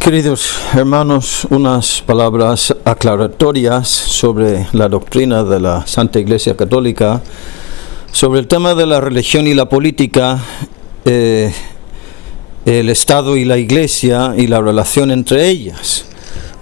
Queridos hermanos, unas palabras aclaratorias sobre la doctrina de la Santa Iglesia Católica, sobre el tema de la religión y la política, el Estado y la Iglesia y la relación entre ellas.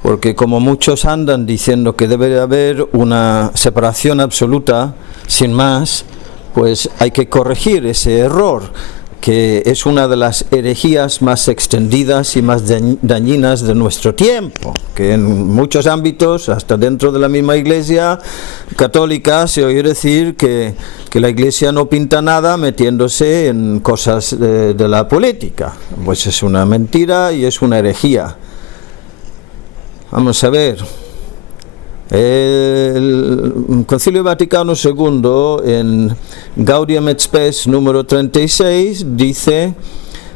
Porque como muchos andan diciendo que debe haber una separación absoluta, sin más, pues hay que corregir ese error, que es una de las herejías más extendidas y más dañinas de nuestro tiempo, que en muchos ámbitos, hasta dentro de la misma Iglesia católica, se oye decir que la Iglesia no pinta nada metiéndose en cosas de la política. Pues es una mentira y es una herejía. Vamos a ver. El Concilio Vaticano II, en Gaudium et Spes número 36, dice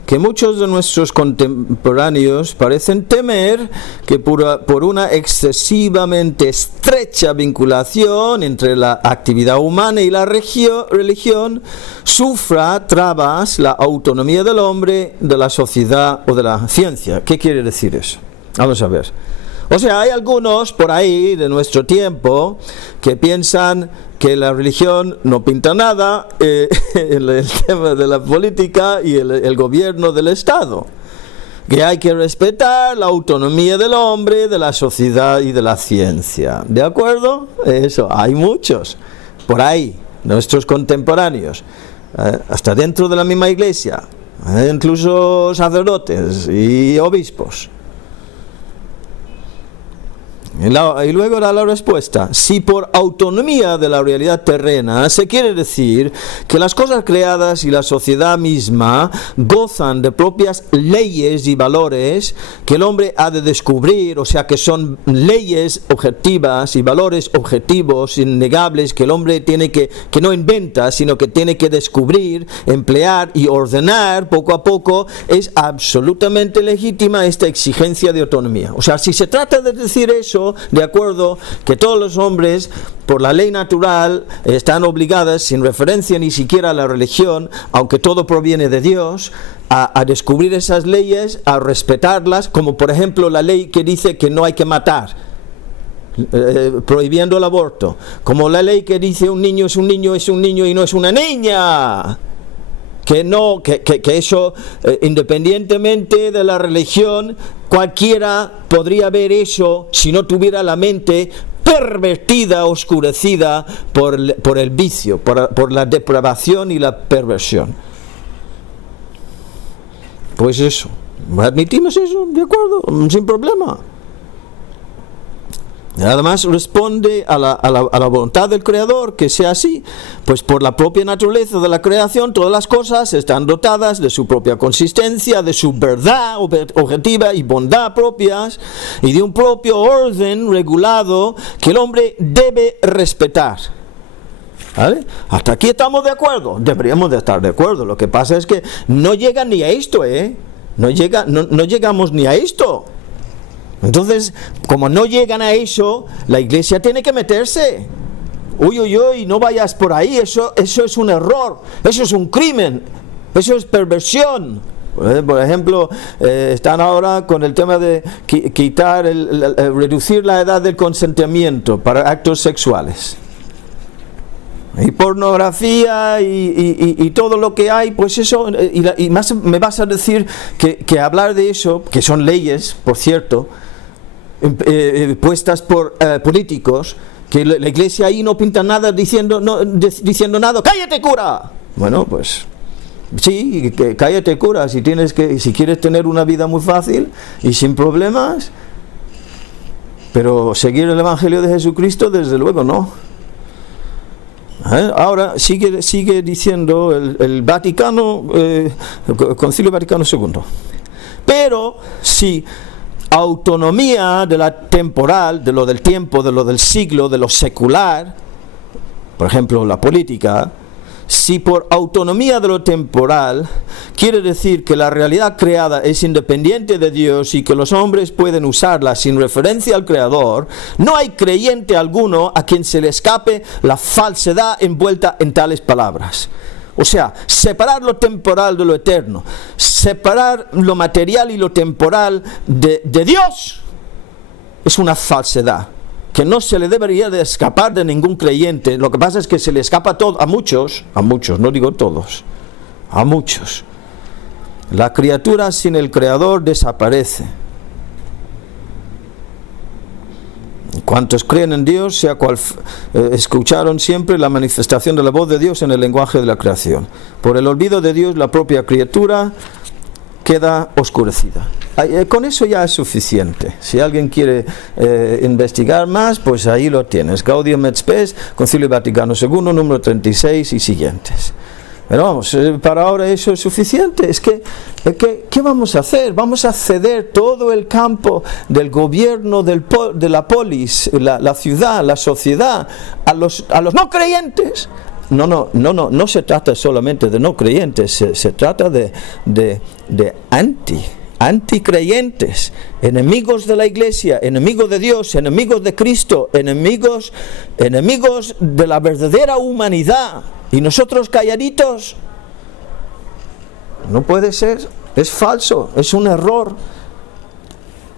que muchos de nuestros contemporáneos parecen temer que por una excesivamente estrecha vinculación entre la actividad humana y la religión sufra trabas la autonomía del hombre, de la sociedad o de la ciencia. ¿Qué quiere decir eso? Vamos a ver. O sea, hay algunos por ahí de nuestro tiempo que piensan que la religión no pinta nada en el tema de la política y el gobierno del Estado. Que hay que respetar la autonomía del hombre, de la sociedad y de la ciencia. ¿De acuerdo? Eso, hay muchos por ahí, nuestros contemporáneos, hasta dentro de la misma Iglesia, incluso sacerdotes y obispos. Y luego era la respuesta: si por autonomía de la realidad terrena se quiere decir que las cosas creadas y la sociedad misma gozan de propias leyes y valores que el hombre ha de descubrir, o sea que son leyes objetivas y valores objetivos innegables que el hombre tiene que no inventa, sino que tiene que descubrir, emplear y ordenar poco a poco, es absolutamente legítima esta exigencia de autonomía. O sea, si se trata de decir eso, de acuerdo, que todos los hombres por la ley natural están obligados, sin referencia ni siquiera a la religión, aunque todo proviene de Dios, a descubrir esas leyes, a respetarlas, como por ejemplo la ley que dice que no hay que matar, prohibiendo el aborto, como la ley que dice un niño es un niño y no es una niña. Que eso, independientemente de la religión, cualquiera podría ver eso si no tuviera la mente pervertida, oscurecida por el vicio, por la depravación y la perversión. Pues eso, admitimos eso, de acuerdo, sin problema. Además responde a la voluntad del Creador que sea así, pues por la propia naturaleza de la creación todas las cosas están dotadas de su propia consistencia, de su verdad objetiva y bondad propias, y de un propio orden regulado que el hombre debe respetar. ¿Vale? Hasta aquí estamos de acuerdo, deberíamos de estar de acuerdo. Lo que pasa es que no llega ni a esto, no llegamos ni a esto. Entonces, como no llegan a eso, la Iglesia tiene que meterse. Uy, no vayas por ahí, eso es un error, eso es un crimen, eso es perversión. Por ejemplo, están ahora con el tema de reducir la edad del consentimiento para actos sexuales. Y pornografía y todo lo que hay, pues eso, y más me vas a decir que hablar de eso, que son leyes, por cierto, puestas por políticos, que la Iglesia ahí no pinta nada diciendo nada. ¡Cállate, cura! Bueno, pues sí, cállate, cura, si quieres tener una vida muy fácil y sin problemas, pero seguir el Evangelio de Jesucristo, desde luego no. Ahora sigue diciendo el Vaticano, Concilio Vaticano II. Pero si autonomía de la temporal, de lo del tiempo, de lo del siglo, de lo secular, por ejemplo la política, si por autonomía de lo temporal quiere decir que la realidad creada es independiente de Dios y que los hombres pueden usarla sin referencia al Creador, no hay creyente alguno a quien se le escape la falsedad envuelta en tales palabras. O sea, separar lo temporal de lo eterno, separar lo material y lo temporal de Dios, es una falsedad que no se le debería de escapar de ningún creyente. Lo que pasa es que se le escapa a muchos, no digo todos, a muchos. La criatura sin el Creador desaparece. Cuantos creen en Dios, sea cual escucharon siempre la manifestación de la voz de Dios en el lenguaje de la creación. Por el olvido de Dios, la propia criatura queda oscurecida. Con eso ya es suficiente. Si alguien quiere investigar más, pues ahí lo tienes. Gaudium et Spes, Concilio Vaticano II, número 36 y siguientes. Pero vamos, para ahora eso es suficiente. Es que, ¿qué vamos a hacer? Vamos a ceder todo el campo del gobierno de la polis, la ciudad, la sociedad, a los no creyentes. No se trata solamente de no creyentes, se trata de anticreyentes, enemigos de la iglesia, enemigos de Dios, enemigos de Cristo, enemigos de la verdadera humanidad. Y nosotros calladitos. No puede ser, es falso, es un error,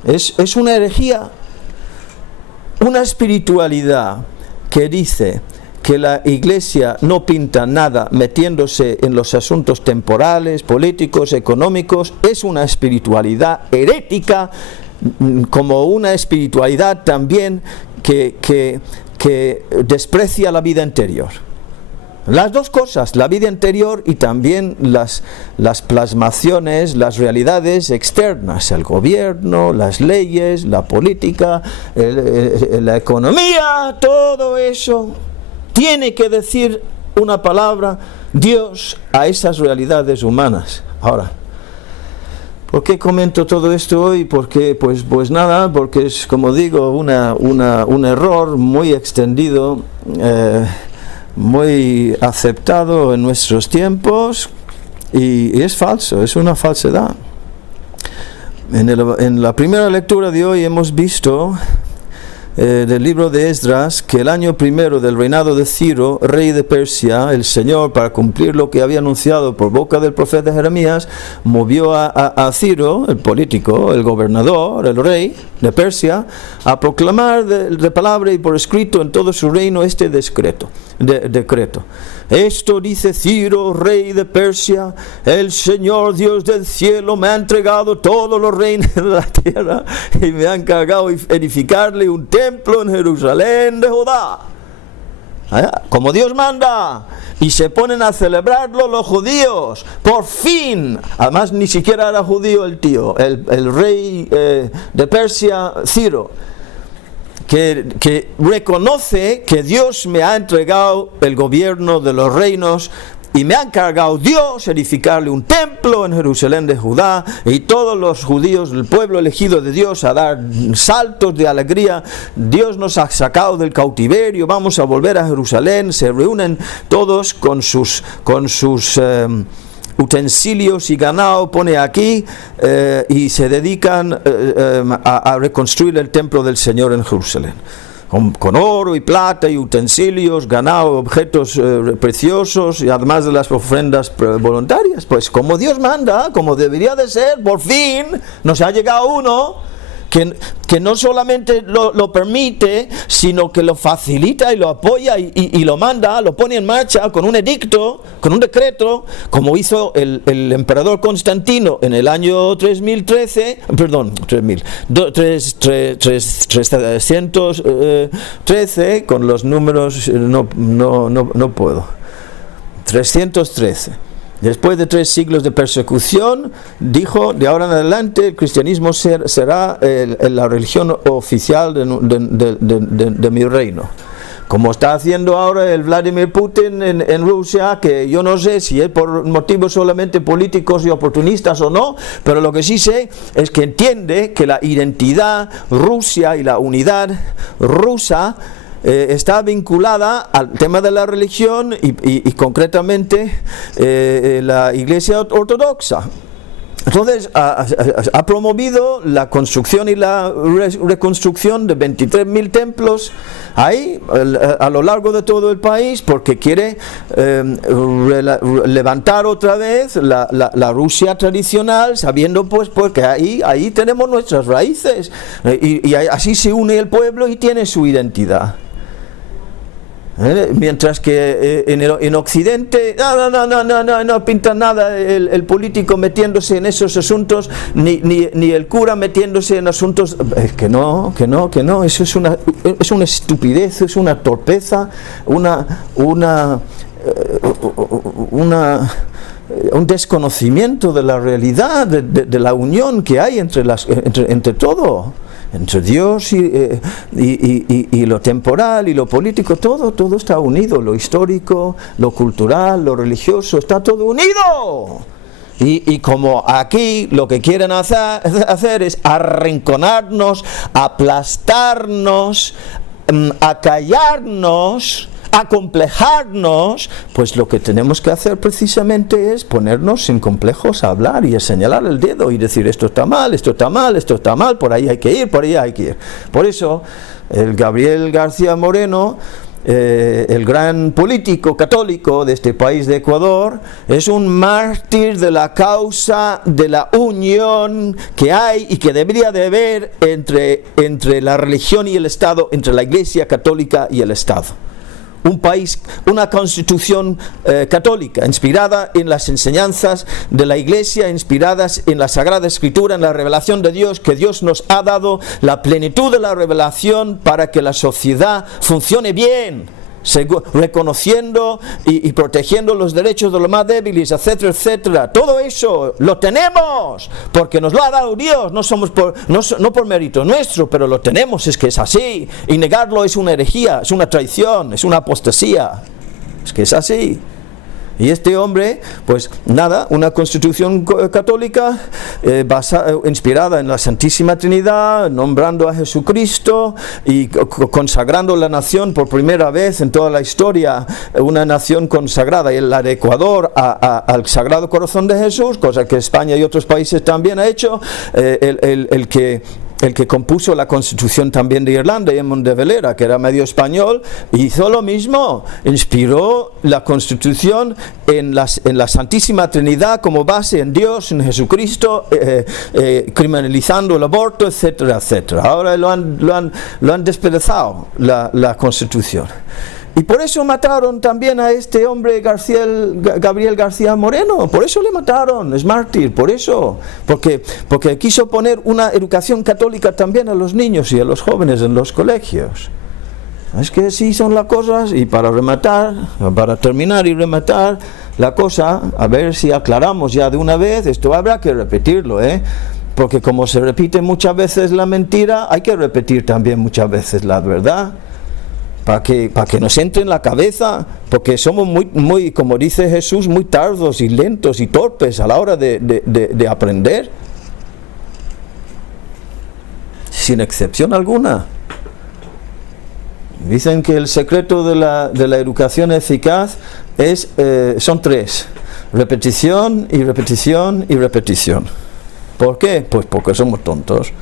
es una herejía. Una espiritualidad que dice que la iglesia no pinta nada metiéndose en los asuntos temporales, políticos, económicos, es una espiritualidad herética, como una espiritualidad también que desprecia la vida interior. Las dos cosas, la vida interior y también las plasmaciones, las realidades externas, el gobierno, las leyes, la política, la economía, todo eso tiene que decir una palabra, Dios, a esas realidades humanas. Ahora, ¿por qué comento todo esto hoy? Porque pues nada, porque es, como digo, un error muy extendido, muy aceptado en nuestros tiempos, y es falso, es una falsedad. En la primera lectura de hoy hemos visto del libro de Esdras que el año primero del reinado de Ciro, rey de Persia, el Señor, para cumplir lo que había anunciado por boca del profeta Jeremías, movió a Ciro, el político, el gobernador, el rey de Persia, a proclamar de palabra y por escrito en todo su reino este decreto. Esto dice Ciro, rey de Persia: el Señor Dios del cielo me ha entregado todos los reinos de la tierra y me ha encargado edificarle un templo en Jerusalén de Judá, como Dios manda. Y se ponen a celebrarlo los judíos, por fin. Además ni siquiera era judío el tío, el rey de Persia, Ciro, que reconoce que Dios me ha entregado el gobierno de los reinos y me ha encargado Dios edificarle un templo en Jerusalén de Judá, y todos los judíos, el pueblo elegido de Dios, a dar saltos de alegría. Dios nos ha sacado del cautiverio, vamos a volver a Jerusalén. Se reúnen todos con sus utensilios y ganado, pone aquí, y se dedican a reconstruir el templo del Señor en Jerusalén, con oro y plata y utensilios, ganado, objetos preciosos, y además de las ofrendas voluntarias. Pues como Dios manda, como debería de ser, por fin nos ha llegado uno que no solamente lo permite, sino que lo facilita y lo apoya y lo manda, lo pone en marcha con un edicto, con un decreto, como hizo el emperador Constantino en el año 313, con los números, no puedo, 313. Después de 3 siglos de persecución, dijo: de ahora en adelante el cristianismo será la religión oficial de mi reino. Como está haciendo ahora el Vladimir Putin en Rusia, que yo no sé si es por motivos solamente políticos y oportunistas o no, pero lo que sí sé es que entiende que la identidad rusa y la unidad rusa está vinculada al tema de la religión y concretamente la Iglesia Ortodoxa. Entonces ha promovido la construcción y la reconstrucción de 23.000 templos ahí a lo largo de todo el país, porque quiere levantar otra vez la Rusia tradicional, sabiendo pues que ahí tenemos nuestras raíces, y así se une el pueblo y tiene su identidad. Mientras que en Occidente no pinta nada el político metiéndose en esos asuntos, ni el cura metiéndose en asuntos. Que no, eso es una estupidez, es una torpeza, un desconocimiento de la realidad, de la unión que hay entre todo. Entre Dios y lo temporal y lo político, todo está unido, lo histórico, lo cultural, lo religioso, está todo unido. Y como aquí lo que quieren hacer es arrinconarnos, aplastarnos, acallarnos, acomplejarnos, pues lo que tenemos que hacer precisamente es ponernos sin complejos a hablar y a señalar el dedo y decir esto está mal, esto está mal, esto está mal, por ahí hay que ir, por ahí hay que ir. Por eso el Gabriel García Moreno, el gran político católico de este país de Ecuador, es un mártir de la causa de la unión que hay y que debería de haber entre la religión y el Estado, entre la Iglesia católica y el Estado. Un país, una constitución católica, inspirada en las enseñanzas de la Iglesia, inspiradas en la Sagrada Escritura, en la revelación de Dios, que Dios nos ha dado la plenitud de la revelación para que la sociedad funcione bien, reconociendo y protegiendo los derechos de los más débiles, etcétera, etcétera. Todo eso lo tenemos porque nos lo ha dado Dios, no por mérito nuestro, pero lo tenemos, es que es así, y negarlo es una herejía, es una traición, es una apostasía, es que es así. Y este hombre, pues nada, una constitución católica inspirada en la Santísima Trinidad, nombrando a Jesucristo y consagrando la nación por primera vez en toda la historia, una nación consagrada, y la de Ecuador al Sagrado Corazón de Jesús, cosa que España y otros países también ha hecho. El que compuso la Constitución también de Irlanda, Edmund de Valera, que era medio español, hizo lo mismo, inspiró la Constitución en la Santísima Trinidad como base, en Dios, en Jesucristo, criminalizando el aborto, etcétera, etcétera. Ahora lo han despedazado la Constitución. Y por eso mataron también a este hombre Gabriel García Moreno, por eso le mataron, es mártir, por eso, porque quiso poner una educación católica también a los niños y a los jóvenes en los colegios. Es que así son las cosas. Y para terminar y rematar la cosa, a ver si aclaramos ya de una vez, esto habrá que repetirlo, porque como se repite muchas veces la mentira, hay que repetir también muchas veces la verdad. Para que nos entre en la cabeza, porque somos muy, como dice Jesús, muy tardos y lentos y torpes a la hora de aprender, sin excepción alguna. Dicen que el secreto de la educación eficaz son tres: repetición y repetición y repetición. ¿Por qué? Pues porque somos tontos,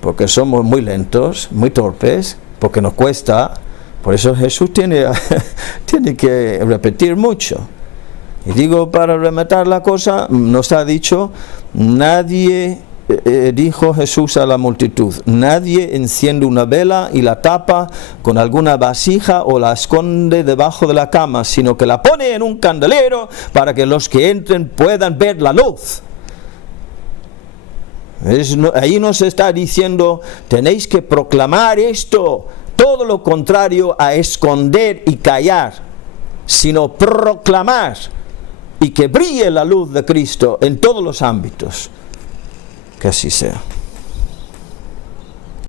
porque somos muy lentos, muy torpes, porque nos cuesta. Por eso Jesús tiene que repetir mucho. Y digo, para rematar la cosa, nos ha dicho, dijo Jesús a la multitud, nadie enciende una vela y la tapa con alguna vasija o la esconde debajo de la cama, sino que la pone en un candelero para que los que entren puedan ver la luz. Ahí nos está diciendo, tenéis que proclamar esto. Todo lo contrario a esconder y callar, sino proclamar y que brille la luz de Cristo en todos los ámbitos. Que así sea.